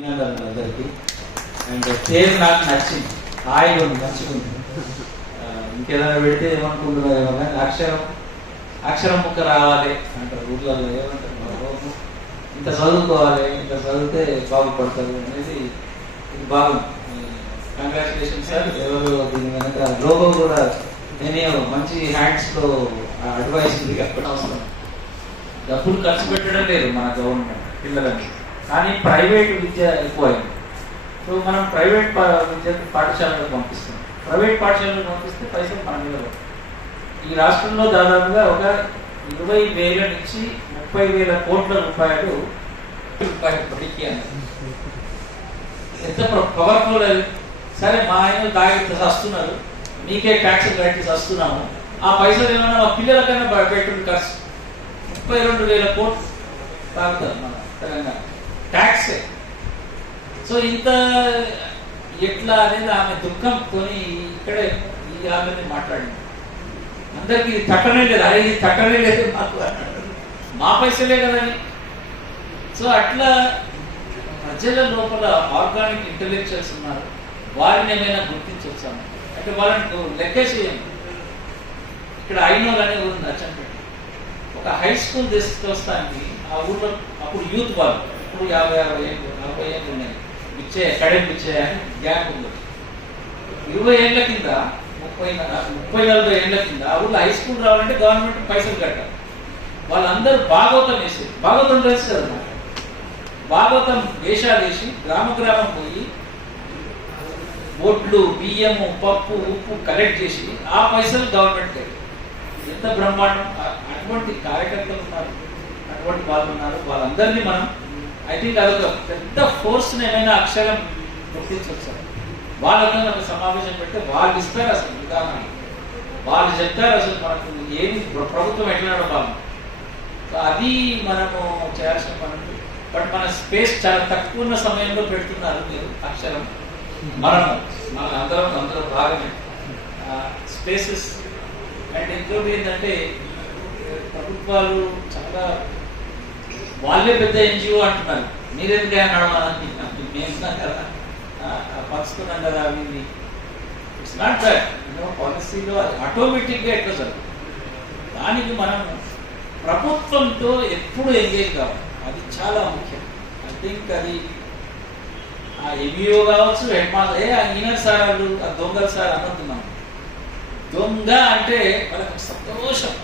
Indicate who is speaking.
Speaker 1: అభినందనలు అందరికీ అండ్ పేరు నాకు నచ్చింది. హాయిగా ఉంది మంచిగా ఉంది ఇంకేదైనా పెడితే ఏమనుకుంటున్నారేమో కానీ అక్షరం అక్షరం ముక్క రావాలి అంటారు. ఊర్లలో ఏమంటారు? మా ఇంత చదువుకోవాలి ఇంత చదివితే బాగుపడతారు అనేది ఇది బాగుంది. Congratulation sir. ఎవరు దీని వెనక లోగో కూడా నేను మంచి హ్యాండ్స్లో అడ్వైస్ ఉంది కాబట్టి అవసరం. డబ్బులు ఖర్చు పెట్టడం లేదు మన గవర్నమెంట్ పిల్లలని కానీ ప్రైవేట్ విద్య ఎక్కువైంది. సో మనం ప్రైవేట్ విద్య పాఠశాలలో పంపిస్తాం. ప్రైవేట్ పాఠశాలలో పంపిస్తే పైసలు మన మీద ఈ రాష్ట్రంలో దాదాపుగా ఒక ఇరవై వేల నుంచి ముప్పై వేల కోట్ల రూపాయలు రూపాయలు పడికి ఎంత పవర్ఫుల్ సరే మా ఆయన తాగి వస్తున్నారు మీకే ట్యాక్స్ కట్టి వస్తున్నాము ఆ పైసలు ఏమన్నా మా పిల్లలకైనా బ- ఖర్చు. ముప్పై రెండు వేల కోట్లు తాగుతారు మన తెలంగాణ. ట్యాక్స్ సో ఇంత ఎట్లా అనేది ఆమె దుఃఖం కొని ఇక్కడే ఈ ఆమెని మాట్లాడింది. అందరికి ఇది తట్టనే లేదు. అరే ఇది తట్టనే లేదు మాకు మా పైసలే కదని సో అట్లా ప్రజల లోపల ఆర్గానిక్ ఇంటెలెక్చువల్స్ ఉన్నారు. వారిని ఏమైనా గుర్తించవచ్చాము అంటే వాళ్ళని లెక్కేసేయండి ఇక్కడ ఐనోల్ అనే ఊరు నచ్చండి ఒక హై స్కూల్ తీసుకొస్తానికి ఆ ఊర్లో అప్పుడు యూత్ వాళ్ళు. ఇప్పుడు యాభై యాభై ఏళ్ళు నలభై ఏళ్ళు ఉన్నాయి. ఇచ్చే అకాడమిక్ ఇచ్చే అని గ్యాప్ ఉంది. ఇరవై ఏళ్ళ కింద ముప్పై ముప్పై నలభై ఏళ్ళ కింద ఆ ఊళ్ళో హై స్కూల్ రావాలంటే గవర్నమెంట్ పైసలు కట్టాలి. వాళ్ళందరూ భాగవతం వేసేది. భాగవతం తెలుసు కదా భాగవతం వేషాలు వేసి గ్రామ గ్రామం పోయి ఓట్లు బియ్యము పప్పు ఉప్పు కలెక్ట్ చేసి ఆ పైసలు గవర్నమెంట్ ఎంత బ్రహ్మాండం. అటువంటి కార్యకర్తలు ఉన్నారు. అటువంటి వాళ్ళు ఉన్నారు వాళ్ళందరినీ మనం ఐ థింక్ అదొక పెద్ద ఫోర్స్ని ఏమైనా అక్షరం గుర్తించవచ్చు వాళ్ళందరూ ఒక సమావేశం పెడితే వాళ్ళు ఇస్తారు అసలు విధానాన్ని వాళ్ళు చెప్తారు అసలు మనకు ఏది ప్రభుత్వం ఎట్లా నడపాలి. సో అది మనము చేయాల్సిన పని బట్ మన స్పేస్ చాలా తక్కువ ఉన్న సమయంలో పెడుతున్నారు మీరు అక్షరం. మనము మన అందరం అందరూ భాగమే. స్పేసెస్ అండ్ ఇంకోటి ఏంటంటే ప్రభుత్వాలు చాలా వాళ్ళే పెద్ద ఎన్జిఓ అంటున్నారు. మీరెందుకే నడవాలని మేము కదా. పంచుకున్నాం కదా అవి ఇట్స్ నాట్ దట్ పాలసీలో అది ఆటోమేటిక్గా ఎట్లా జరుగుతుంది? దానికి మనం ప్రభుత్వంతో ఎప్పుడు ఎంగేజ్ కావాలి. అది చాలా ముఖ్యం. ఐ థింక్ అది ఆ ఎంఈఓ కావచ్చు హెడ్ మాస్టర్ ఏ ఈనర్ సార్ వాళ్ళు ఆ దొంగల సార్ అనుకుంటున్నాం దొంగ అంటే వాళ్ళకి సంతోషం.